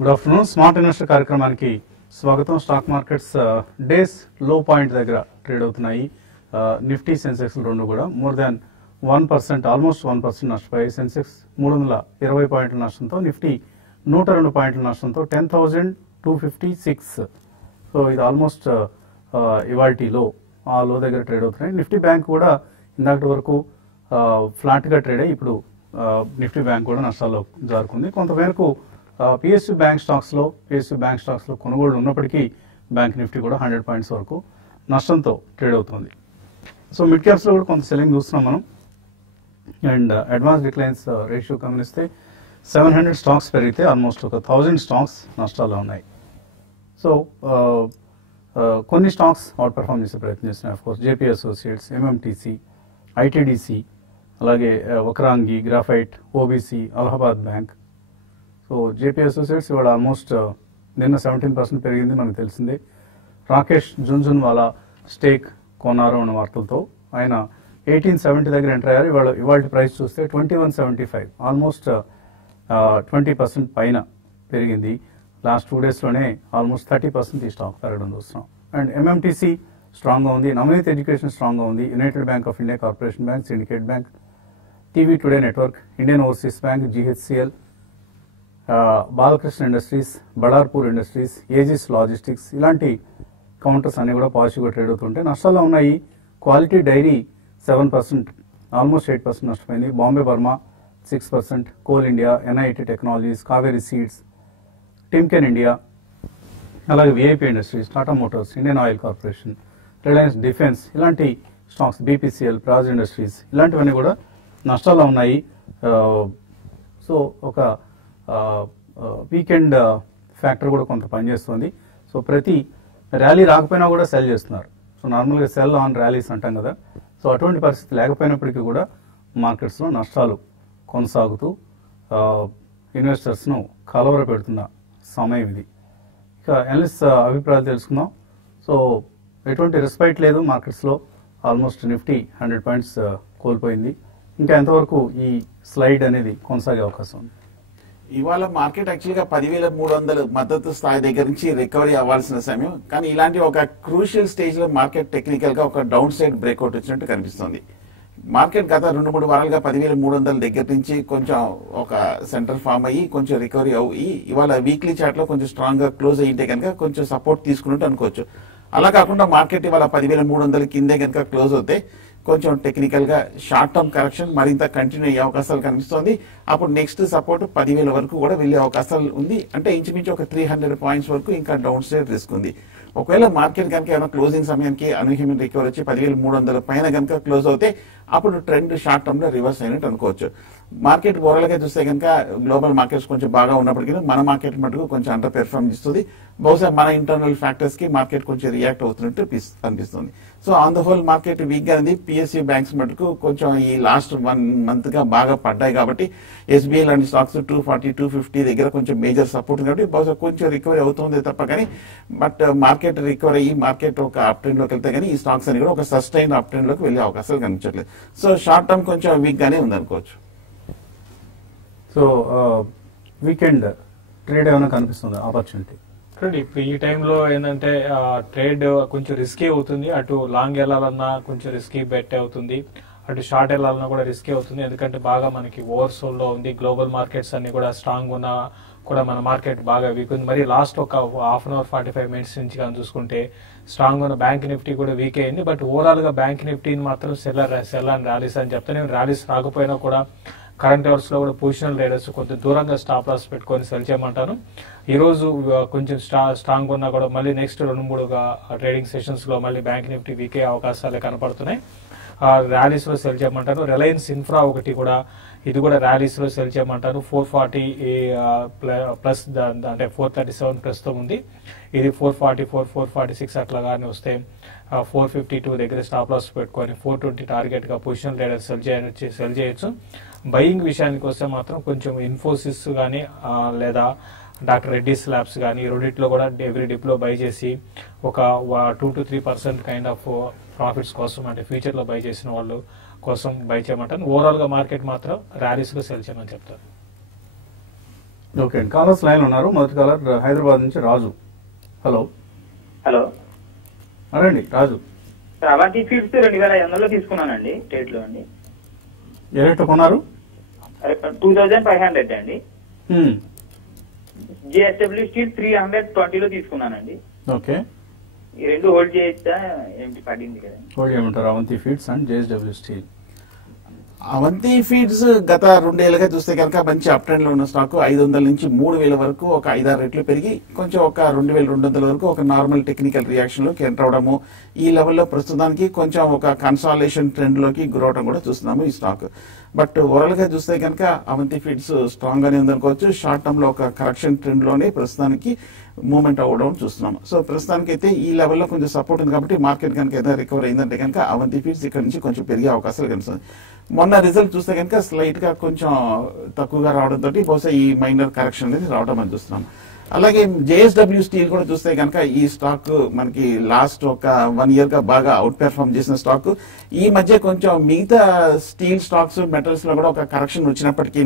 Good afternoon. Smart investor కార్యక్రమానికి స్వాగతం. Stock markets days లో పాయింట్ దగ్గర ట్రేడ్ అవుతున్నాయి. నిఫ్టీ సెన్సెక్స్ రెండు కూడా మోర్ దాన్ 1%, ఆల్మోస్ట్ 1% నష్టపోయాయి. సెన్సెక్స్ 320 పాయింట్ల నష్టంతో, నిఫ్టీ 102 పాయింట్ల నష్టంతో 10,256. సో ఇది ఆల్మోస్ట్ ఇవాల్టీలో ఆ లో దగ్గర ట్రేడ్ అవుతున్నాయి. నిఫ్టీ బ్యాంక్ కూడా ఇందాకటి వరకు ఫ్లాట్గా ట్రేడ్ అయ్యి ఇప్పుడు నిఫ్టీ బ్యాంక్ కూడా నష్టాల్లో జారుకుంది. కొంతమేరకు పిఎస్యూ బ్యాంక్ స్టాక్స్లో కొనుగోళ్లు ఉన్నప్పటికీ బ్యాంక్ నిఫ్టీ కూడా 100 పాయింట్స్ వరకు నష్టంతో ట్రేడ్ అవుతుంది. సో మిడ్ క్యాప్స్లో కూడా కొంత సెల్లింగ్ చూస్తున్నాం మనం. అండ్ అడ్వాన్స్ డిక్లైన్స్ రేషియో గమనిస్తే 700 స్టాక్స్ పెరిగితే ఆల్మోస్ట్ ఒక 1000 స్టాక్స్ నష్టాల్లో ఉన్నాయి. సో కొన్ని స్టాక్స్ అవుట్ పర్ఫార్మ్ చేసే ప్రయత్నం చేస్తున్నాయి. Of course JP Associates, MMTC, ITDC, అలాగే Vakrangee, graphite, OBC, Allahabad Bank. So JP Associates ఇవాళ ఆల్మోస్ట్ నిన్న 17% పెరిగింది, మనకు తెలిసిందే. రాకేష్ జున్జున్వాలా స్టేక్ కొన్నారు అన్న వార్తలతో ఆయన 1870 దగ్గర ఎంటర్ అయ్యారు. ఇవాళ ప్రైస్ చూస్తే 2175, ఆల్మోస్ట్ 20% పైన పెరిగింది. లాస్ట్ 2 డేస్లోనే ఆల్మోస్ట్ 30% ఈ స్టాక్ పెరగడం చూస్తున్నాం. అండ్ ఎంఎంటీసీ స్ట్రాంగ్గా ఉంది, నవనీత్ ఎడ్యుకేషన్ స్ట్రాంగ్గా ఉంది, United Bank of India, Corporation Bank, Syndicate Bank, TV Today Network, Indian Overseas Bank, GHCL, Balakrishna Industries, Badarpur Industries, Aegis Logistics, ఇలాంటి కౌంటర్స్ అన్ని కూడా పాజిటివ్గా ట్రేడ్ అవుతుంటే నష్టాల్లో ఉన్నాయి. క్వాలిటీ డైరీ 7%, ఆల్మోస్ట్ 8% నష్టపోయింది. Bombay Burmah 6%, Coal India, NIT Technologies, Kaveri Seeds, Timken India, అలాగే VIP Industries, Tata Motors, Indian Oil Corporation, Reliance Defence, ఇలాంటి స్టాక్స్, బీపీసీఎల్, ప్రాజ్ ఇండస్ట్రీస్, ఇలాంటివన్నీ కూడా నష్టాల్లో ఉన్నాయి. సో ఒక వీకెండ్ ఫ్యాక్టర్ కూడా కొంత పనిచేస్తుంది. సో ప్రతి ర్యాలీ రాకపోయినా కూడా సెల్ చేస్తున్నారు. సో నార్మల్గా సెల్ ఆన్ ర్యాలీస్ అంటాం కదా. సో అటువంటి పరిస్థితి లేకపోయినప్పటికీ కూడా మార్కెట్స్లో నష్టాలు కొనసాగుతూ ఇన్వెస్టర్స్ను కలవర పెడుతున్న సమయం ఇది. ఇక ఎనలిస్ట్ అభిప్రాయాలు తెలుసుకుందాం. సో ఎటువంటి రెస్పైట్ లేదు మార్కెట్స్లో. ఆల్మోస్ట్ నిఫ్టీ 100 పాయింట్స్ కోల్పోయింది. ఇంకా ఎంతవరకు ఈ స్లైడ్ అనేది కొనసాగే అవకాశం ఉంది? ఇవాళ మార్కెట్ యాక్చువల్గా 10,300 మద్దతు స్థాయి దగ్గర నుంచి రికవరీ అవ్వాల్సిన సమయం. కానీ ఇలాంటి ఒక క్రూషియల్ స్టేజ్ లో మార్కెట్ టెక్నికల్ గా ఒక డౌన్ సైడ్ బ్రేక్అవుట్ వచ్చినట్టు కనిపిస్తుంది. మార్కెట్ గత 2-3 వారాలుగా 10,300 దగ్గర నుంచి కొంచెం ఒక సెంటర్ ఫామ్ అయ్యి కొంచెం రికవరీ అయ్యి ఇవాళ వీక్లీ చార్ట్ లో కొంచెం స్ట్రాంగ్ గా క్లోజ్ అయ్యింటే కనుక కొంచెం సపోర్ట్ తీసుకున్నట్టు అనుకోవచ్చు. అలా కాకుండా మార్కెట్ ఇవాళ 10,300 కిందే కనుక క్లోజ్ అవుతే కొంచెం టెక్నికల్ గా షార్ట్ టర్మ్ కరెక్షన్ మరింత కంటిన్యూ అయ్యే అవకాశాలు కనిపిస్తుంది. అప్పుడు నెక్స్ట్ సపోర్ట్ 10,000 వరకు కూడా వెళ్లే అవకాశాలు ఉంది. అంటే ఇంచుమించు ఒక 300 పాయింట్స్ వరకు ఇంకా డౌన్ సైడ్ రిస్క్ ఉంది. ఒకవేళ మార్కెట్ కనుక ఏమైనా క్లోజింగ్ సమయానికి అనూహ్యమైన రికవరీ వచ్చి 10,300 పైన కనుక క్లోజ్ అవుతే అప్పుడు ట్రెండ్ షార్ట్ టర్మ్ లో రివర్స్ అయినట్టు అనుకోవచ్చు. మార్కెట్ ఓవరాల్ గా చూస్తే కనుక గ్లోబల్ మార్కెట్స్ కొంచెం బాగా ఉన్నప్పటికీ మన మార్కెట్ మటుకు కొంచెం అండర్ పెర్ఫార్మ్ ఇస్తుంది. బహుశా మన ఇంటర్నల్ ఫ్యాక్టర్స్ కి మార్కెట్ కొంచెం రియాక్ట్ అవుతున్నట్టు అనిపిస్తుంది. So on the whole market week గా ఉంది. పిఎస్యూ బ్యాంక్స్ మటుకు కొంచెం ఈ లాస్ట్ 1 మంత్ గా బాగా పడ్డాయి కాబట్టి ఎస్బీఐ లాంటి స్టాక్స్ 240, 250 దగ్గర కొంచెం మేజర్ సపోర్ట్ కాబట్టి బహుశా కొంచెం రికవరీ అవుతుంది తప్ప కానీ బట్ మార్కెట్ రికవరీ అయ్యి మార్కెట్ ఒక అప్ ట్రెండ్ లోకి వెళ్తే కానీ ఈ స్టాక్స్ అని కూడా ఒక సస్టైన్ అప్ ట్రెండ్ లోకి వెళ్లే అవకాశాలు కనిపించట్లేదు. సో షార్ట్ టర్మ్ కొంచెం వీక్ గానే ఉంది అనుకోవచ్చు. సో వీకెండ్ ట్రేడ్ ఏమైనా కనిపిస్తుంది ఆపర్చునిటీ? ఇప్పుడు ఈ టైంలో ఏంటంటే ట్రేడ్ కొంచెం రిస్కీ అవుతుంది. అటు లాంగ్ వెళ్ళాలన్నా కొంచెం రిస్కీ బెట్ అవుతుంది, అటు షార్ట్ వెళ్ళాలన్నా కూడా రిస్కీ అవుతుంది. ఎందుకంటే బాగా మనకి ఓవర్సోల్ లో ఉంది. గ్లోబల్ మార్కెట్స్ అన్ని కూడా స్ట్రాంగ్ ఉన్నా కూడా మన మార్కెట్ బాగా వీక్ ఉంది. మరి లాస్ట్ ఒక హాఫ్ అన్ అవర్ 45 మినిట్స్ నుంచి కానీ చూసుకుంటే స్ట్రాంగ్ ఉన్న బ్యాంక్ నిఫ్టీ కూడా వీక్ అయింది. బట్ ఓవరాల్ గా బ్యాంక్ నిఫ్టీని మాత్రం సెల్ అండ్ ర్యాలీస్ అని చెప్తాను. ర్యాలీస్ రాకపోయినా కూడా కరెంట్ అవర్స్ లో కూడా పొజిషనల్ ట్రేడర్స్ కొంచెం దూరంగా స్టాప్ లాస్ పెట్టుకొని సెల్ చేయమంటాను. ఈ రోజు కొంచెం స్ట్రాంగ్ ఉన్నా కూడా మళ్ళీ నెక్స్ట్ 2-3 ట్రేడింగ్ సెషన్స్ లో మళ్ళీ బ్యాంక్ నిఫ్టీ వీక్ అయ్యే అవకాశాలే కనపడుతున్నాయి. ర్యాలీస్ లో సెల్ చేయమంటాను. రిలయన్స్ ఇన్ఫ్రా ఒకటి కూడా, ఇది కూడా ర్యాలీస్ లో సెల్ చేయమంటాను. 440 ప్లస్ అంటే 437 ప్రస్తుతం ఉంది. ఇది 444, 446 అట్లాగానే వస్తే 452 దగ్గర స్టాప్ లాస్ పెట్టుకొని 420 టార్గెట్ గా పొజిషన్ ట్రేడర్ సెల్ చేయొచ్చు. బయింగ్ విషయానికి వస్తే మాత్రం కొంచెం ఇన్ఫోసిస్ కానీ లేదా డాక్టర్ రెడ్డిస్ ల్యాబ్స్ కానీ రెండిట్లో కూడా ఎవ్రీ డిప్ లో బై చేసి ఒక 2-3% కైండ్ ఆఫ్ ప్రాఫిట్స్ కోసం అంటే ఫ్యూచర్ లో బై చేసిన వాళ్ళు కోసం బై చేయమంటాను. ఓవరాల్ గా మార్కెట్ మాత్రం ర్యాలీస్ లో సెల్ చేయమని చెప్తారు. ఓకే అండి, కాలర్స్ లైన్ ఉన్నారు. మొదటి కాలర్ హైదరాబాద్ నుంచి రాజు. హలో. హలో, అదండి రాజు. అవంతి ఫీడ్స్ 2500 తీసుకున్నానండి ట్రేడ్ లో అండి. ఏ రేట్ కొన్నారు? 2500 అండి. జేఎస్డబ్ల్యూ స్టీల్ 320 లో తీసుకున్నానండి. ఓకే, ఈ రెండు హోల్డ్ చేయొచ్చా? ఏంటి పడింది కదా, హోల్డ్ చేయమంటారు Avanti feeds and JSW steel. Avanti feeds గత 2 ఏళ్ళుగా చూస్తే కనుక మంచి అప్ ట్రెండ్ లో ఉన్న స్టాక్ 500 నుంచి 3000 వరకు ఒక 5-6 రెట్లు పెరిగి కొంచెం ఒక 2200 వరకు ఒక నార్మల్ టెక్నికల్ రియాక్షన్ లోకి ఎంటర్ అవడము, ఈ లెవెల్లో ప్రస్తుతానికి కొంచెం ఒక కన్సాలేషన్ ట్రెండ్ లోకి గురవడం కూడా చూస్తున్నాము ఈ స్టాక్. బట్ ఓవరాల్ గా చూస్తే కనుక అవంతి ఫీడ్స్ స్ట్రాంగ్ గానే ఉందనుకోవచ్చు. షార్ట్ టర్మ్ లో ఒక కరెక్షన్ ట్రెండ్ లోనే ప్రస్తుతానికి మూవ్మెంట్ అవ్వడం చూస్తున్నాము. సో ప్రస్తుతానికి అయితే ఈ లెవెల్లో కొంచెం సపోర్ట్ ఉంది కాబట్టి మార్కెట్ కనుక ఏదైనా రికవర్ అయిందంటే కనుక అవంతి ఫీడ్స్ ఇక్కడ నుంచి కొంచెం పెరిగే అవకాశాలు కనిపిస్తుంది. మొన్న రిజల్ట్ చూస్తే కనుక స్లైట్ గా కొంచెం తక్కువగా రావడంతో బహుశా ఈ మైనర్ కరెక్షన్ అనేది రావడం అని చూస్తున్నాం. అలాగే జేఎస్డబ్ల్యూ స్టీల్ కూడా చూస్తే కనుక ఈ స్టాక్ మనకి లాస్ట్ ఒక 1 year గా బాగా అవుట్ పెర్ఫార్మ్ చేసిన స్టాక్. ఈ మధ్య కొంచెం మిగతా స్టీల్ స్టాక్స్ మెటల్స్ లో కూడా ఒక కరెక్షన్ వచ్చినప్పటికీ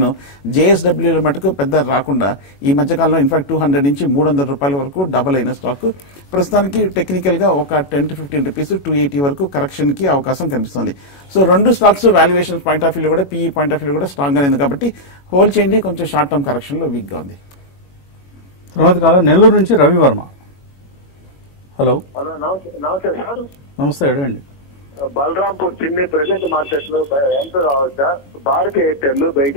జేఎస్డబ్ల్యూ మటుకు పెద్ద రాకుండా ఈ మధ్య కాలంలో ఇన్ఫాక్ట్ 200 నుంచి 300 రూపాయల వరకు డబల్ అయిన స్టాక్. ప్రస్తుతానికి టెక్నికల్ గా ఒక 10 to 15 రూపీస్ 280 వరకు కరెక్షన్ కి అవకాశం కనిపిస్తుంది. సో రెండు stocks valuation point of view కూడా పీఈ పాయింట్ ఆఫ్ వ్యూ కూడా స్ట్రాంగ్ గా ఉంది కాబట్టి హోల్డ్ చేయండి. కొంచెం షార్ట్ టర్మ్ కరెక్షన్ లో వీక్ గా ఉంది. తర్వాత కాలం నెల్లూరు నుంచి రవి వర్మ. హలో. నమస్తే సార్. నమస్తే, అడగండి. బలరాంపూర్ చిన్ని ప్రెసెంట్ మార్కెట్ లో ఎంత రావచ్చా? భారత్ ఎయిర్టెల్ బయట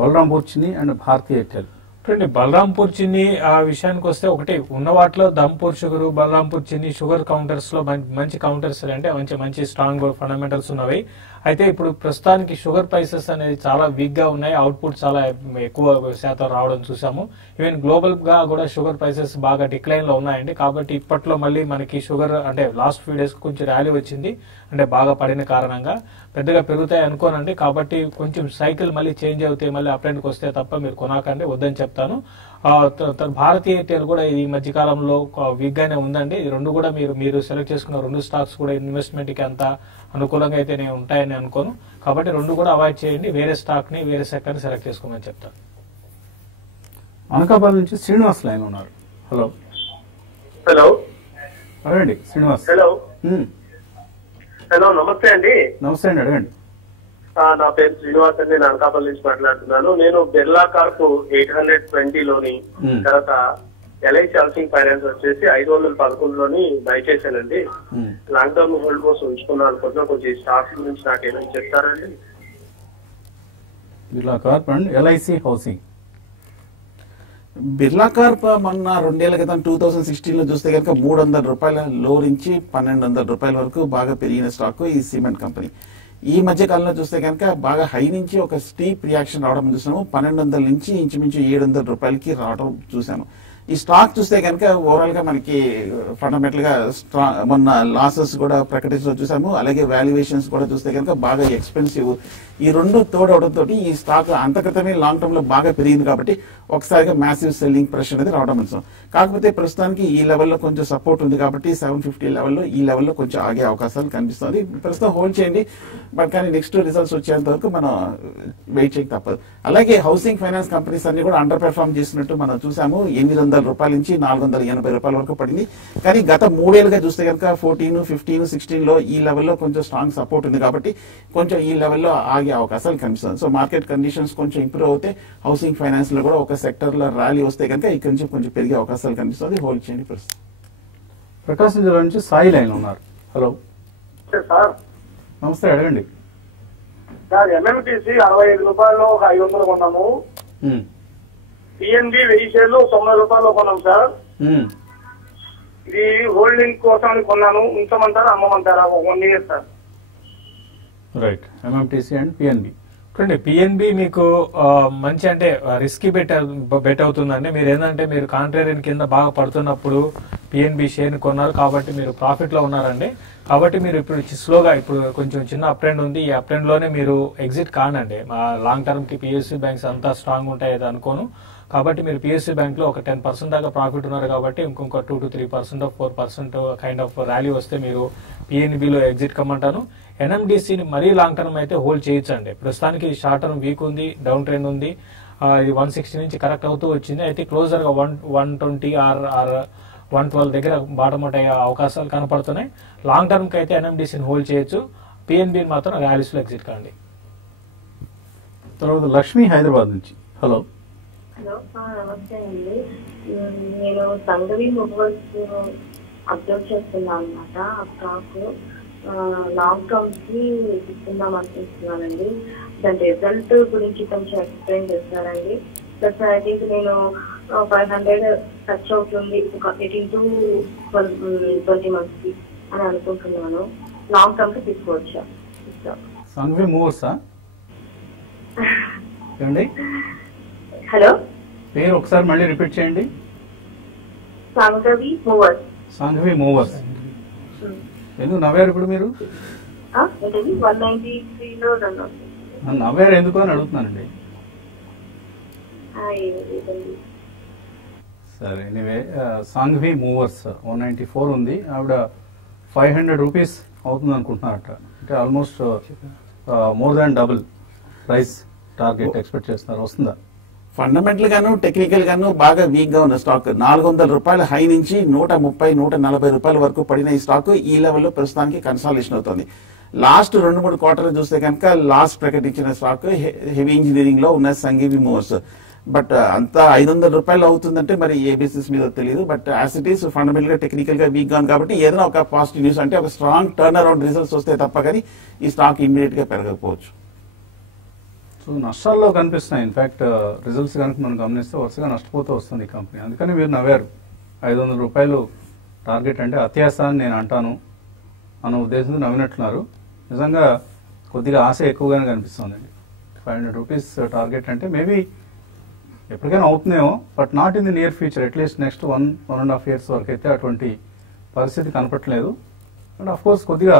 బలరాంపూర్ చిన్ని అండ్ భారతీ ఎయిర్టెల్. చూడండి, బలరాంపూర్ చిన్ని ఆ విషయానికి వస్తే ఒకటి ఉన్న వాటిలో దంపూర్ షుగర్, బలరాంపూర్ చిన్ని షుగర్ కౌంటర్స్ లో మంచి కౌంటర్స్ అంటే మంచి స్ట్రాంగ్ ఫండమెంటల్స్ ఉన్నవి. అయితే ఇప్పుడు ప్రస్తుతానికి షుగర్ ప్రైసెస్ అనేది చాలా వీక్ గా ఉన్నాయి. అవుట్పుట్ చాలా ఎక్కువ శాతం రావడం చూసాము. ఈవెన్ గ్లోబల్ గా కూడా షుగర్ ప్రైసెస్ బాగా డిక్లైన్ లో ఉన్నాయండి. కాబట్టి ఇప్పట్లో మళ్ళీ మనకి షుగర్ అంటే లాస్ట్ ఫ్యూ డేస్ కొంచెం ర్యాలీ వచ్చింది, అంటే బాగా పడిన కారణంగా పెద్దగా పెరుగుతాయి అనుకోనండి. కాబట్టి కొంచెం సైకిల్ మళ్ళీ చేంజ్ అవుతాయి, మళ్ళీ అప్ ట్రెండ్కి వస్తే తప్ప మీరు కొనాకండి, వద్దని చెప్తాను. భారతీయ ఎయిర్టెల్ కూడా ఈ మధ్య కాలంలో వీక్ గానే ఉందండి. ఈ రెండు కూడా మీరు సెలెక్ట్ చేసుకున్న రెండు స్టాక్స్ కూడా ఇన్వెస్ట్మెంట్ కి అంత అనుకూలంగా అయితే ఉంటాయని అనుకోను. కాబట్టి రెండు కూడా అవాయిడ్ చేయండి. వేరే స్టాక్ ని వేరే సెక్టర్ ని సెలెక్ట్ చేసుకోమని చెప్తాను. అనకాపల్లి నుంచి శ్రీనివాస్ లైన్ ఉన్నారు. హలో. హలో. అడగండి శ్రీనివాస్. హలో. హలో, నమస్తే అండి. నమస్తే అండి, అడగండి. నా పేరు శ్రీనివాస్ అండి, నేను అనకాపల్లి నుంచి మాట్లాడుతున్నాను. నేను బిర్లా కార్ప్ 820 లోని, తర్వాత ఎల్ఐసి హౌసింగ్ ఫైనాన్స్ వచ్చేసి 511లోని బై చేశానండి. లాంగ్ టర్మ్ హోల్డ్ కోసం ఉంచుకున్నాను అనుకుంటున్నా. కొంచెం స్టాక్స్ గురించి నాకు ఏమైనా చెప్తారండి? Birla Corp and LIC housing. Birla Corp మొన్న 2 ఏళ్ల క్రితం 2016 లో చూస్తే కనుక 300 రూపాయల లో నుంచి 1200 రూపాయల వరకు బాగా పెరిగిన స్టాక్ ఈ సిమెంట్ కంపెనీ. ఈ మధ్య కాలంలో చూస్తే కనుక బాగా హై నుంచి ఒక స్టీప్ రియాక్షన్ రావడం చూసాము. 1200 నుంచి ఇంచుమించు 700 రూపాయలకి రావడం చూసాము. ఈ స్టాక్ చూస్తే కనుక ఓవరాల్ గా మనకి ఫండమెంటల్ గా మొన్న లాసెస్ కూడా ప్రకటించడం చూసాము. అలాగే వాల్యుయేషన్స్ కూడా చూస్తే కనుక బాగా ఎక్స్పెన్సివ్. ఈ రెండు తోడవడంతో ఈ స్టాక్ అంతక్రితమే లాంగ్ టర్మ్ లో బాగా పెరిగింది కాబట్టి ఒకసారిగా మ్యాసివ్ సెల్లింగ్ ప్రెషర్ అనేది రావడం అవసరం. కాకపోతే ప్రస్తుతానికి ఈ లెవెల్లో కొంచెం సపోర్ట్ ఉంది కాబట్టి 750 లెవెల్లో ఈ లెవెల్లో కొంచెం ఆగే అవకాశాలు కనిపిస్తుంది. ప్రస్తుతం హోల్డ్ చేయండి, బట్ కానీ నెక్స్ట్ రిజల్ట్స్ వచ్చేంత వరకు మనం వెయిట్ చేయక తప్పదు. అలాగే హౌసింగ్ ఫైనాన్స్ కంపెనీస్ అన్ని కూడా అండర్ పెర్ఫార్మ్ చేసినట్టు మనం చూసాము. 800 రూపాయల నుంచి 480 రూపాయల వరకు పడింది. కానీ గత 3 ఏళ్ళుగా చూస్తే కనుక 14, 15, 16 లో ఈ లెవెల్లో కొంచెం స్ట్రాంగ్ సపోర్ట్ ఉంది కాబట్టి కొంచెం ఈ లెవెల్లో ఆగే అవకాశాలు కనిపిస్తుంది. సో మార్కెట్ కండిషన్స్ కొంచెం ఇంప్రూవ్ అవుతే హౌసింగ్ ఫైనాన్స్ లో కూడా ఒక సెక్టర్ లో ర్యాలీ వస్తే కనుక ఇక్కడ నుంచి కొంచెం పెరిగే అవకాశాలు కనిపిస్తుంది. హోల్డ్ చేయండి. ప్రకాశం జిల్లా నుంచి సాయి లైన్ ఉన్నారు. హలో. సార్ నమస్తే, అడగండి. సార్, ఎంఎంటీసీ 65 రూపాయలు ఒక 500 కొన్నాము. పిఎన్బి 1000 షేర్లు 90 రూపాయలు కొన్నాం సార్. ఇది హోల్డింగ్ కోసం కొన్నాను. ఉంచమంటారా అమ్మమంటారా? 1 year sir. Right. MMTC and PNB. చూడండి, పిఎన్బి మీకు మంచి అంటే రిస్కీ బెట్ అవుతుందండి. మీరు ఏంటంటే మీరు కాంట్రేరియన్ కింద బాగా పడుతున్నప్పుడు పిఎన్బి షేర్ కొన్నారు కాబట్టి మీరు ప్రాఫిట్ లో ఉన్నారండి. కాబట్టి మీరు ఇప్పుడు స్లోగా ఇప్పుడు కొంచెం చిన్న అప్ ట్రెండ్ ఉంది. ఈ అప్ ట్రెండ్ లోనే మీరు ఎగ్జిట్ కానండి. లాంగ్ టర్మ్ కి పిఎస్సి బ్యాంక్స్ అంతా స్ట్రాంగ్ ఉంటాయి అనుకోను. కాబట్టి మీరు పిఎస్సి బ్యాంక్ లో ఒక 10% దాకా ప్రాఫిట్ ఉన్నారు కాబట్టి ఇంకొక 2 to 3% 4% కైండ్ ఆఫ్ ర్యాలీ వస్తే మీరు పిఎన్బిలో ఎగ్జిట్ కమ్మంటాను. ఎన్ఎండిసిని మరీ లాంగ్ టర్మ్ అయితే హోల్డ్ చేయొచ్చండి. ప్రస్తుతానికి షార్ట్ టర్మ్ వీక్ ఉంది, డౌన్ ట్రెండ్ ఉంది. ఇది 160 నుంచి కరెక్ట్ అవుతూ వచ్చింది. అయితే క్లోజర్ గా 120 ఆర్ 112 దగ్గర బాటమ్ అవుట్ అయ్యే అవకాశాలు కనపడుతున్నాయి. లాంగ్ టర్మ్ కి అయితే ఎన్ఎండిసిని హోల్డ్ చేయొచ్చు. పిఎన్బి మాత్రం ర్యాలీస్ లో ఎగ్జిట్ కాండి. తర్వాత లక్ష్మి హైదరాబాద్ నుంచి. హలో హలో, నమస్తే అండి. నేను సంగవి మూవర్స్ అబ్జర్వ్ చేస్తున్నాను అనమాట. ఆ స్టాక్ లాంగ్ టర్మ్ కి తీసుకుందాం అనుకుంటున్నానండి. దాని రిజల్ట్ గురించి కొంచెం ఎక్స్ప్లెయిన్ చేస్తారండి. ప్లస్ ఐ థింక్ నేను 500 ఖర్చు అవుతుంది ఒక 18 to 20 months కి అని అనుకుంటున్నాను. లాంగ్ టర్మ్ కి తీసుకోవచ్చా? సంఘవి మూవర్సా ఏమండి? హలో, పేరు ఒకసారి మళ్ళీ రిపీట్ చేయండి. సంగవి మూవర్స్. సంఘవి మూవర్స్. ఎందుకు నవ్వారు ఇప్పుడు మీరు? 193లో రన్ అవుతుంది. నవ్వారు ఎందుకు అని అడుగుతున్నానండి. సరే, ఎనీవే సాంఘవి మూవర్స్ 194 ఉంది. ఆవిడ 500 రూపీస్ అవుతుంది అనుకుంటున్నారట. అంటే almost more than double price target expect చేస్తున్నారు. వస్తుందా? ఫండమెంటల్ గాను టెక్నికల్ గాను బాగా వీక్ గా ఉన్న స్టాక్. 400 రూపాయల హై నుంచి 130, 140 రూపాయల వరకు పడిన ఈ స్టాక్ ఈ లెవెల్లో ప్రస్తుతానికి కన్సాలిడేషన్ అవుతుంది. లాస్ట్ 2-3 క్వార్టర్లు చూస్తే కనుక లాస్ట్ ప్రకటించిన స్టాక్ హెవీ ఇంజనీరింగ్ లో ఉన్న సంఘవి మూవర్స్. బట్ అంతా 500 రూపాయలు అవుతుందంటే మరి ఏ బేసిస్ మీద తెలియదు. But as it is fundamental గా టెక్నికల్ గా వీక్ గా ఉంది కాబట్టి ఏదైనా ఒక పాజిటివ్ న్యూస్ అంటే ఒక స్ట్రాంగ్ టర్న్ అరౌండ్ రిజల్ట్స్ వస్తే తప్ప కానీ ఈ స్టాక్ ఇమ్మీడియట్ గా పెరగకపోవచ్చు. సో నష్టాల్లో కనిపిస్తున్నాయి. ఇన్ఫాక్ట్ రిజల్ట్స్ కనుక మనం గమనిస్తే వరుసగా నష్టపోతూ వస్తుంది ఈ కంపెనీ. అందుకని మీరు నవ్వారు. 500 రూపాయలు టార్గెట్ అంటే అత్యాశ అని నేను అంటాను అన్న ఉద్దేశంతో నవ్వినట్లున్నారు. నిజంగా కొద్దిగా ఆశ ఎక్కువగానే కనిపిస్తుందండి. 500 రూపీస్ టార్గెట్ అంటే మేబీ ఎప్పటికైనా అవుతుందేమో, but not in the near future. At least next 1.5 years వరకు అయితే అటువంటి పరిస్థితి కనపట్లేదు. అండ్ ఆఫ్ కోర్స్ కొద్దిగా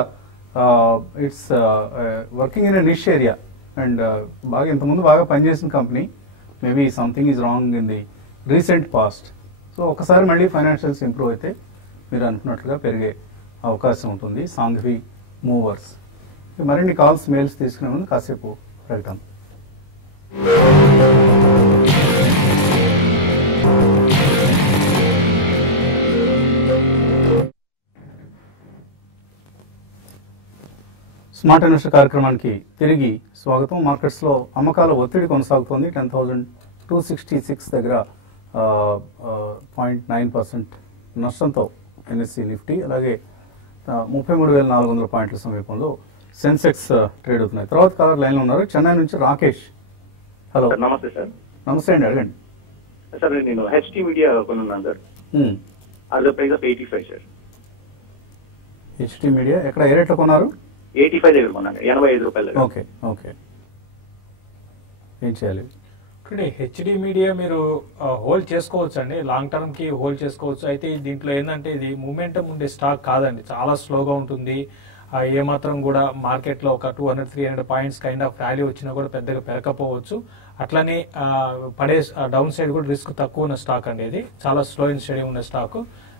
it's working in a niche area and బాగా ఇంతకుముందు బాగా పనిచేసిన కంపెనీ. Maybe something is wrong in the recent past. So ఒకసారి మళ్ళీ ఫైనాన్షియల్స్ ఇంప్రూవ్ అయితే మీరు అనుకున్నట్లుగా పెరిగే అవకాశం ఉంటుంది. సాంఘవి మూవర్స్. మరిన్ని కాల్స్, మెయిల్స్ తీసుకునే ముందు కాసేపు ప్రకటన. స్మార్ట్ ఇన్వెస్టర్ కార్యక్రమానికి తిరిగి స్వాగతం. మార్కెట్స్ లో అమ్మకాల ఒత్తిడి కొనసాగుతోంది. 10,266 దగ్గర 0.9% నష్టంతో ఎన్ఎస్సి నిఫ్టీ, అలాగే 33,400 పాయింట్ల సమీపంలో సెన్సెక్స్ ట్రేడ్ అవుతున్నాయి. తర్వాత కాలర్ లైన్ లో ఉన్నారు. చెన్నై నుంచి రాకేష్. హలో. నమస్తే సార్. నమస్తే అండి, అడగండి సార్. నేను హెచ్టీ మీడియా కొనున్నాను సార్. అది price of 85 sir. HT media ఎక్కడ, ఏ రేట్లో కొన్నారు? 85 దగ్గర కొన్నాను, 85 రూపాయలు. ఓకే ఓకే, ఏం చేయాలి? హెచ్డి మీడియా మీరు హోల్డ్ చేసుకోవచ్చు అండి. లాంగ్ టర్మ్ కి హోల్డ్ చేసుకోవచ్చు. అయితే దీంట్లో ఏంటంటే ఇది మూమెంటం ఉండే స్టాక్ కాదండి, చాలా స్లోగా ఉంటుంది. ఏమాత్రం కూడా మార్కెట్ లో ఒక 200-300 పాయింట్స్ కైండ్ ఆఫ్ ర్యాలీ వచ్చినా కూడా పెద్దగా పెరగకపోవచ్చు. అట్లనే పడే డౌన్ సైడ్ కూడా రిస్క్ తక్కువ ఉన్న స్టాక్ అండి. ఇది చాలా స్లో అండ్ స్టడీ ఉన్న స్టాక్.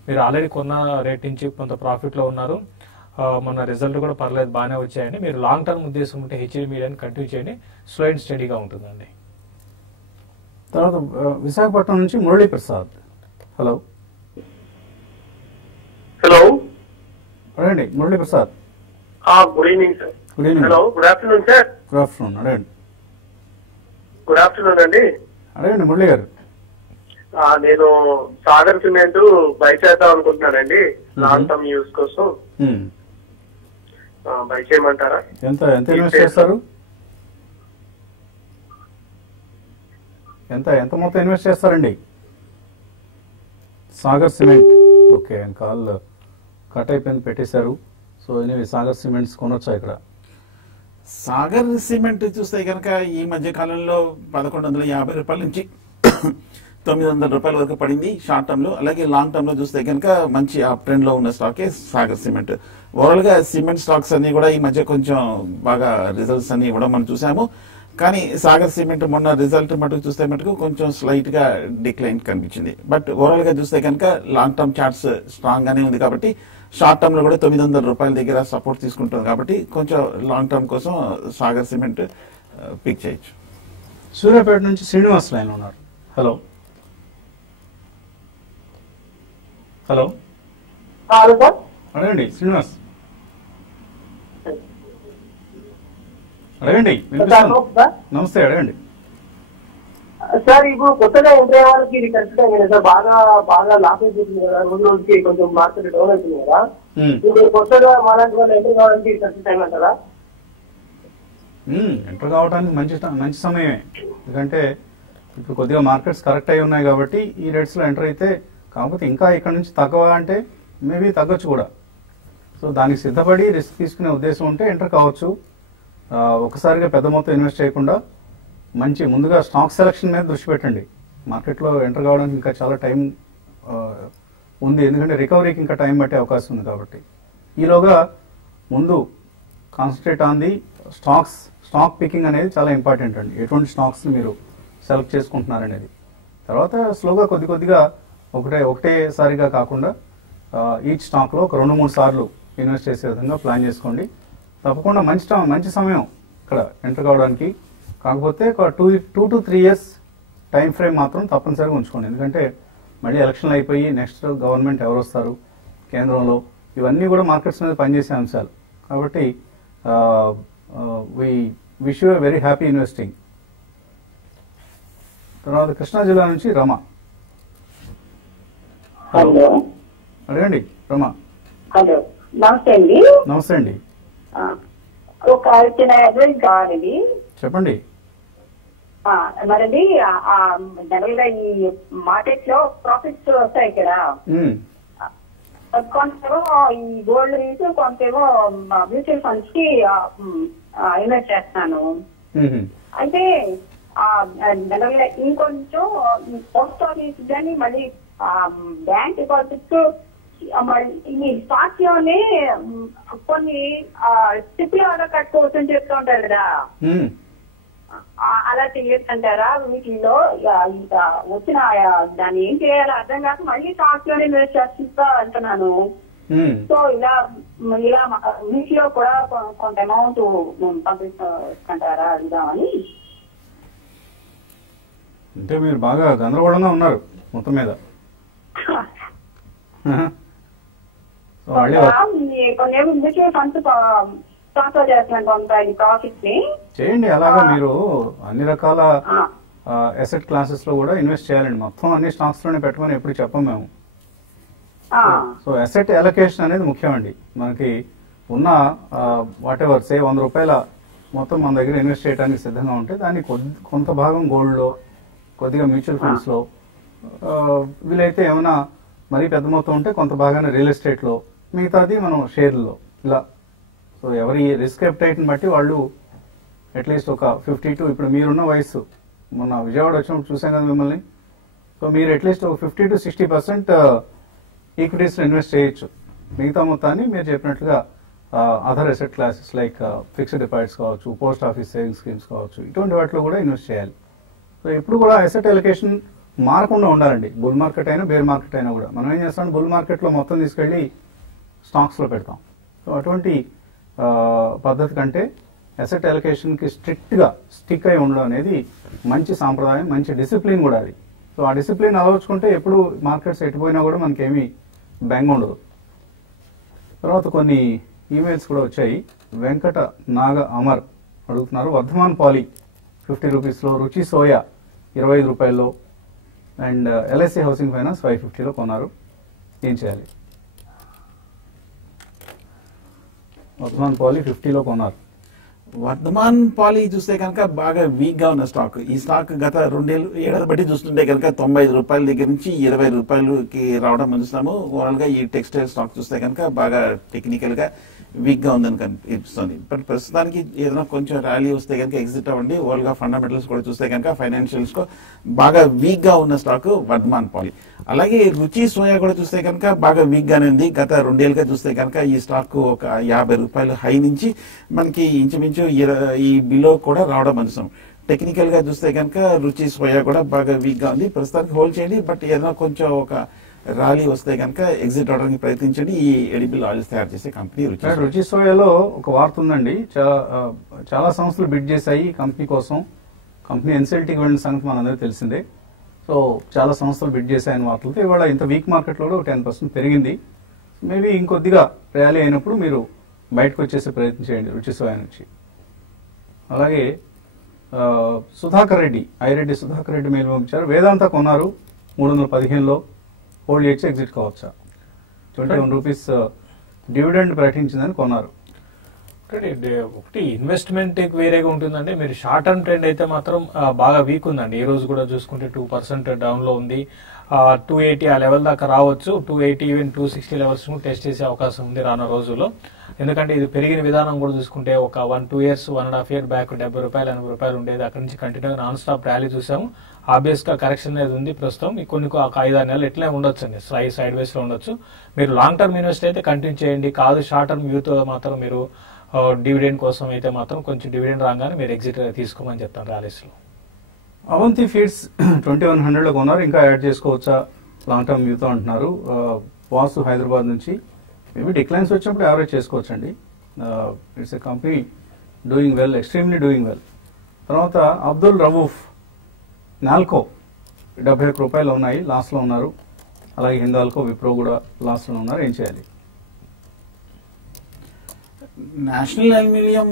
మీరు ఆల్రెడీ కొన్న రేట్ నుంచి కొంత ప్రాఫిట్ లో ఉన్నారు. మొన్న రిజల్ట్ కూడా పర్లేదు, బాగానే వచ్చాయండి. మీరు లాంగ్ టర్మ్ ఉద్దేశం ఉంటే హెచ్డి మీడియాని కంటిన్యూ చేయండి. స్లో అండ్ స్టడీగా ఉంటుందండి. తర్వాత విశాఖపట్నం నుంచి మురళీ ప్రసాద్. హలో. హలో, అడగండి Murali Prasad. Good evening sir. Good evening. Hello, good afternoon sir. Good afternoon, అడగండి. గుడ్ ఆఫ్టర్నూన్ అండి. అడగండి మురళి గారు. నేను సాగర్ సిమెంట్ బై చేద్దాం అనుకుంటున్నానండి, లాంగ్ టర్మ్ యూస్ కోసం. బై చేయమంటారా? ఎంత ఇన్వెస్ట్ చేస్తారు? ఎంత మొత్తం ఇన్వెస్ట్ చేస్తారండి? Sagar cement. Okay, call cut అయిపోయింది, పెట్టేశారు. సో ఎనీవే సాగర్ సిమెంట్స్ కొనొచ్చా ఇక్కడ? సాగర్ సిమెంట్ చూస్తే కనుక ఈ మధ్య కాలంలో 1,150 రూపాయల నుంచి 900 రూపాయల వరకు పడింది షార్ట్ టర్మ్ లో. అలాగే లాంగ్ టర్మ్ లో చూస్తే కనుక మంచి అప్ ట్రెండ్ లో ఉన్న స్టాకే సాగర్ సిమెంట్. ఓవరాల్ గా సిమెంట్ స్టాక్స్ అన్ని కూడా ఈ మధ్య కొంచెం బాగా రిజల్ట్స్ అన్ని ఇవ్వడం మనం చూసాము. కానీ సాగర్ సిమెంట్ మొన్న రిజల్ట్ మటుకు చూస్తే మటుకు కొంచెం స్లైట్ గా డిక్లైన్ కనిపించింది. బట్ ఓవరాల్ గా చూస్తే కనుక లాంగ్ టర్మ్ చార్ట్స్ స్ట్రాంగ్ గానే ఉంది కాబట్టి షార్ట్ టర్మ్ లో కూడా 900 రూపాయల దగ్గర సపోర్ట్ తీసుకుంటుంది కాబట్టి కొంచెం లాంగ్ టర్మ్ కోసం సాగర్ సిమెంట్ పిక్ చేయొచ్చు. సూర్యాపేట నుంచి శ్రీనివాస్ లైన్ ఉన్నారు. హలో హలో అడగండి శ్రీనివాస్, అడగండి. నమస్తే, అడగండి. సార్ ఇప్పుడు కొత్తగా ఎంటర్ వాళ్ళకి ఇది ఖచ్చితంగా సార్ బాగా బాగా లాస్ అయిపోతుంది కదా, రోజు రోజుకి కొంచెం మార్కెట్ డౌన్ అవుతుంది కదా. ఇప్పుడు కొత్తగా మాలాంటి వాళ్ళు ఎంటర్ కావడానికి ఖచ్చితంగా అంటారా? ఎంటర్ కావడానికి మంచి సమయమే. ఎందుకంటే ఇప్పుడు కొద్దిగా మార్కెట్స్ కరెక్ట్ అయి ఉన్నాయి కాబట్టి ఈ రేట్స్ లో ఎంటర్ అయితే, కాకపోతే ఇంకా ఇక్కడ నుంచి తగ్గవా అంటే మేబీ తగ్గొచ్చు కూడా. సో దానికి సిద్ధపడి రిస్క్ తీసుకునే ఉద్దేశం ఉంటే ఎంటర్ కావచ్చు. ఒకసారిగా పెద్ద మొత్తం ఇన్వెస్ట్ చేయకుండా ముందుగా స్టాక్ సెలక్షన్ మీద దృష్టి పెట్టండి. మార్కెట్లో ఎంటర్ కావడానికి ఇంకా చాలా టైం ఉంది, ఎందుకంటే రికవరీకి ఇంకా టైం పట్టే అవకాశం ఉంది. కాబట్టి ఈలోగా ముందు concentrate on the stock picking అనేది చాలా ఇంపార్టెంట్ అండి. ఎటువంటి స్టాక్స్ని మీరు సెలెక్ట్ చేసుకుంటున్నారనేది. తర్వాత స్లోగా కొద్దిగా ఒకటేసారిగా కాకుండా ఈచ్ స్టాక్లో ఒక 2-3 సార్లు ఇన్వెస్ట్ చేసే విధంగా ప్లాన్ చేసుకోండి. తప్పకుండా మంచి సమయం ఇక్కడ ఎంటర్ కావడానికి. కాకపోతే ఒక 2 to 3 years టైం ఫ్రేమ్ మాత్రం తప్పనిసరిగా ఉంచుకోండి. ఎందుకంటే మళ్ళీ ఎలక్షన్లు అయిపోయి నెక్స్ట్ గవర్నమెంట్ ఎవరు వస్తారు కేంద్రంలో, ఇవన్నీ కూడా మార్కెట్స్ మీద పనిచేసే అంశాలు. కాబట్టి we wish you very happy investing. తర్వాత కృష్ణా జిల్లా నుంచి రమ. హలో, అడగండి రమ. హలో, నమస్తే అండి. నమస్తే అండి, ఒక చిన్న అడ్వైస్ కావాలండి. చెప్పండి. మరండి జనరల్ గా ఈ మార్కెట్ లో ప్రాఫిట్స్ వస్తాయి కదా, కొంతేమో ఈ గోల్డ్ రీస్, కొంతేమో మ్యూచువల్ ఫండ్స్ కి ఇన్వెస్ట్ చేస్తున్నాను. అయితే జనరల్ గా ఇంకొంచెం పోస్ట్ ఆఫీస్ కానీ మళ్ళీ బ్యాంక్ డిపాజిట్స్ ఈ స్టాక్స్ లోనే కొన్ని స్టిప్ లో కట్టుకోవచ్చు అని చెప్తూ ఉంటారు కదా, అలా చేయొచ్చంటారా? వీటిల్లో ఇంకా వచ్చిన దాన్ని ఏం చేయాలో అర్థం కాక మళ్ళీ స్టాక్స్ లోనే ఇన్వెస్ట్ చేస్తా అంటున్నాను. సో ఇలా వీటిలో కూడా కొంత అమౌంట్ పంపిస్తుంటారా అడుగుదామని. అంటే మీరు బాగా గందరగోళంగా ఉన్నారు మొత్తం మీద. కొన్నేమో మ్యూచువల్ ఫండ్స్ ట్రాన్స్ఫర్ చేస్తున్నాను కొంత ప్రాఫిట్ ని. చేయండి అలాగా. మీరు అన్ని రకాల అసెట్ క్లాసెస్ లో కూడా ఇన్వెస్ట్ చేయాలండి. మొత్తం అన్ని స్టాక్స్ లోనే పెట్టమని ఎప్పుడు చెప్పం మేము. సో అసెట్ అలొకేషన్ అనేది ముఖ్యం అండి. మనకి ఉన్న వాట్ ఎవర్ 100 రూపాయల మొత్తం మన దగ్గర ఇన్వెస్ట్ చేయడానికి సిద్ధంగా ఉంటే దాన్ని కొంత భాగం గోల్డ్ లో, కొద్దిగా మ్యూచువల్ ఫండ్స్ లో, వీలైతే ఏమైనా మరీ పెద్ద మొత్తం ఉంటే కొంత భాగాన్ని రియల్ ఎస్టేట్ లో, మిగతాది మనం షేర్లలో ఇలా. సో ఎవరి రిస్క్ అప్టైట్ని బట్టి వాళ్ళు అట్లీస్ట్ ఒక 52, ఇప్పుడు మీరున్న వయసు, మొన్న విజయవాడ వచ్చినప్పుడు చూసాం కదా మిమ్మల్ని. సో మీరు అట్లీస్ట్ ఒక 50 to 60% ఈక్విటీస్లో ఇన్వెస్ట్ చేయొచ్చు. మిగతా మొత్తాన్ని మీరు చెప్పినట్లుగా other asset classes like fixed deposits కావచ్చు, పోస్ట్ ఆఫీస్ సేవింగ్ స్కీమ్స్ కావచ్చు, ఇటువంటి వాటిలో కూడా ఇన్వెస్ట్ చేయాలి. సో ఎప్పుడు కూడా అసెట్ అలొకేషన్ మారకుండా ఉండాలండి. బుల్ మార్కెట్ అయినా బేర్ మార్కెట్ అయినా కూడా మనం ఏం చేస్తాం, బుల్ మార్కెట్లో మొత్తం తీసుకెళ్లి స్టాక్స్లో పెడతాం. సో అటువంటి పద్ధతి కంటే అసెట్ అలొకేషన్కి స్ట్రిక్ట్గా స్టిక్ అయి ఉండడం అనేది మంచి సాంప్రదాయం, మంచి డిసిప్లిన్ కూడా అది. సో ఆ డిసిప్లిన్ అలవర్చుకుంటే ఎప్పుడు మార్కెట్స్ ఎటుపోయినా కూడా మనకేమీ బెంగ ఉండదు. తర్వాత కొన్ని ఈమెయిల్స్ కూడా వచ్చాయి. వెంకట నాగ అమర్ అడుగుతున్నారు, వర్ధమాన్ పాలీ 50 రూపీస్లో, రుచి సోయా 25 రూపాయల్లో, అండ్ ఎల్ఐసి హౌసింగ్ ఫైనాన్స్ 550లో కొన్నారు. ఏం చేయాలి? వర్ధమాన్ పాలీ 50లో కొన్నారు. వర్ధమాన్ పాలీ చూస్తే కనుక బాగా వీక్ గా ఉన్న స్టాక్. ఈ స్టాక్ గత 2 ఏడాది బట్టి చూస్తుంటే కనుక 95 రూపాయల దగ్గర నుంచి 20 రూపాయలకి రావడం చూస్తున్నాము. ఓవరాల్ గా ఈ టెక్స్టైల్ స్టాక్ చూస్తే కనుక బాగా టెక్నికల్ గా వీక్ గా ఉందని కనిపిస్తుంది. బట్ ప్రస్తుతానికి ఏదైనా కొంచెం ర్యాలీ వస్తే కనుక ఎగ్జిట్ అవ్వండి. ఓవరాల్ గా ఫండమెంటల్స్ కూడా చూస్తే కనుక ఫైనాన్షియల్స్ కో బాగా వీక్ గా ఉన్న స్టాక్ వర్ధమాన్ పాలీ. అలాగే రుచి సోయా కూడా చూస్తే కనుక బాగా వీక్ గానే ఉంది. గత 2 ఏళ్ళుగా చూస్తే కనుక ఈ స్టాక్ ఒక 50 రూపాయలు హై నుంచి మనకి ఇంచుమించు ఈ బిలో కూడా రావడం చూస్తాం. టెక్నికల్ గా చూస్తే కనుక రుచి సోయా కూడా బాగా వీక్ గా ఉంది. ప్రస్తుతానికి హోల్డ్ చేయండి. బట్ ఏదైనా కొంచెం ఒక ర్యాలీ వస్తే కనుక ఎగ్జిట్ అవడానికి ప్రయత్నించండి. ఈ ఎడిబుల్ ఆయిల్స్ తయారు చేసే కంపెనీ రుచి సోయాలో ఒక వార్త ఉందండి. చాలా సంస్థలు బిడ్ చేశాయి ఈ కంపెనీ కోసం. కంపెనీ ఎన్సెల్టీకి వెళ్ళిన సంగతి మనందరికీ తెలిసిందే. సో చాలా సంస్థలు బిడ్ చేశాయని వార్తలతో ఇవాళ ఇంత వీక్ మార్కెట్లో కూడా 10% పెరిగింది. మేబీ ఇంకొద్దిగా ర్యాలీ అయినప్పుడు మీరు బయటకు వచ్చేసే ప్రయత్నం చేయండి రుచి సోయా నుంచి. అలాగే సుధాకర్ రెడ్డి, ఐరెడ్డి సుధాకర్ రెడ్డి మెయిల్ పంపించారు. వేదాంత కొన్నారు 315లో, హోల్డ్ చేసి ఎగ్జిట్ కావచ్చా? 21 రూపీస్ డివిడెండ్ ప్రకటించిందని కొన్నారు. ఒకటి ఇన్వెస్ట్మెంట్ వేరేగా ఉంటుందండి. మీరు షార్ట్ టర్మ్ ట్రెండ్ అయితే మాత్రం బాగా వీక్ ఉందండి. ఈ రోజు కూడా చూసుకుంటే 2% డౌన్ లో ఉంది. 280 ఆ లెవెల్ దాకా రావచ్చు. 280 ఈవెన్ 260 లెవెల్స్ టెస్ట్ చేసే అవకాశం ఉంది రానున్న రోజుల్లో. ఎందుకంటే ఇది పెరిగిన విధానం కూడా చూసుకుంటే ఒక 1-2 ఇయర్స్ 1.5 ఇయర్ బ్యాక్ 70 రూపాయలు 80 రూపాయలు ఉండేది. అక్కడి నుంచి కంటిన్యూ నాన్ స్టాప్ ర్యాలీ చూసాము. ఆబ్వియస్ గా కరెక్షన్ అనేది ఉంది ప్రస్తుతం. కొన్ని 5-6 నెలలు ఎట్లే ఉండొచ్చు అండి, సైడ్ వేస్ లో ఉండొచ్చు. మీరు లాంగ్ టర్మ్ ఇన్వెస్ట్ అయితే కంటిన్యూ చేయండి. కాదు షార్ట్ టర్మ్ వ్యూతో మాత్రం మీరు డివిడెండ్ కోసం అయితే మాత్రం కొంచెం డివిడెండ్ రాగానే మీరు ఎగ్జిట్ తీసుకోమని చెప్తాను ర్యాలీస్ లో. అవంతి ఫీడ్స్ 2100లో కొన్నారు, ఇంకా యాడ్ చేసుకోవచ్చా లాంగ్ టర్మ్ వ్యూతో అంటున్నారు. వాసు హైదరాబాద్ నుంచి. మేబీ డిక్లైన్స్ వచ్చినప్పుడు యావరేజ్ చేసుకోవచ్చండి. It's a company doing well, extremely doing well. తర్వాత అబ్దుల్ రవూఫ్, నాల్కో 71 రూపాయలు ఉన్నాయి, లాస్లో ఉన్నారు. అలాగే హిందాల్కో, విప్రో కూడా లాస్లో ఉన్నారు. ఏం చేయాలి? నేషనల్ అల్యూమినియం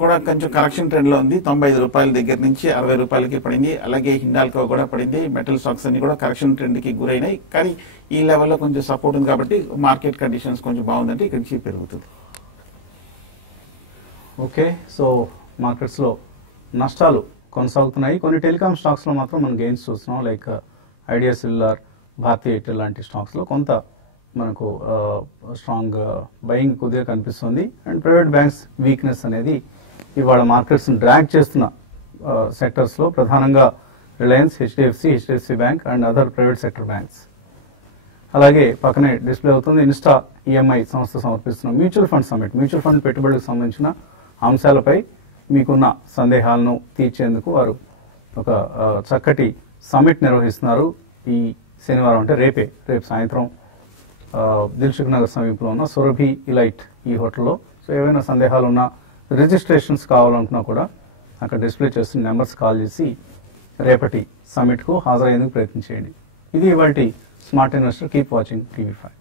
కూడా కొంచెం కరెక్షన్ ట్రెండ్ లో ఉంది. 95 రూపాయల దగ్గర నుంచి 60 రూపాయలకి పడింది. అలాగే హిండాల్కో కూడా పడింది. మెటల్ స్టాక్స్ అన్ని కూడా కరెక్షన్ ట్రెండ్ కి గురైనాయి. కానీ ఈ లెవెల్లో కొంచెం సపోర్ట్ ఉంది కాబట్టి మార్కెట్ కండిషన్స్ కొంచెం బాగుందంటే ఇక్కడి నుంచి పెరుగుతుంది. ఓకే, సో మార్కెట్స్ లో నష్టాలు కొనసాగుతున్నాయి. కొన్ని టెలికాం స్టాక్స్ లో మాత్రం మనం గెయిన్స్ చూస్తున్నాం. Like Idea Cellular, Bharti Airtel లాంటి స్టాక్స్ లో కొంత మనకు స్ట్రాంగ్ బయింగ్ కుదిరే కనిపిస్తుంది. అండ్ ప్రైవేట్ బ్యాంక్స్ వీక్నెస్ అనేది ఇవాళ మార్కెట్స్ డ్రాగ్ చేస్తున్న సెక్టర్స్ లో ప్రధానంగా Reliance, HDFC bank and other private sector banks. అలాగే పక్కనే డిస్ప్లే అవుతుంది ఇన్స్టా ఈఎంఐ సంస్థ సమర్పిస్తున్న mutual fund summit. Mutual fund పెట్టుబడులకు సంబంధించిన అంశాలపై మీకున్న సందేహాలను తీర్చేందుకు వారు ఒక చక్కటి సమ్మిట్ నిర్వహిస్తున్నారు ఈ శనివారం, అంటే రేపు సాయంత్రం దిల్సుఖ్ నగర్ సమీపంలో ఉన్న సురభి ఇలైట్ ఈ హోటల్లో. సో ఏవైనా సందేహాలు ఉన్నా, రిజిస్ట్రేషన్స్ కావాలనుకున్నా కూడా అక్కడ డిస్ప్లే చేస్తున్న నెంబర్స్ కాల్ చేసి రేపటి సమ్మిట్కు హాజరయ్యేందుకు ప్రయత్నించేయండి. ఇది ఇవాల్టి smart investor. Keep watching TV5.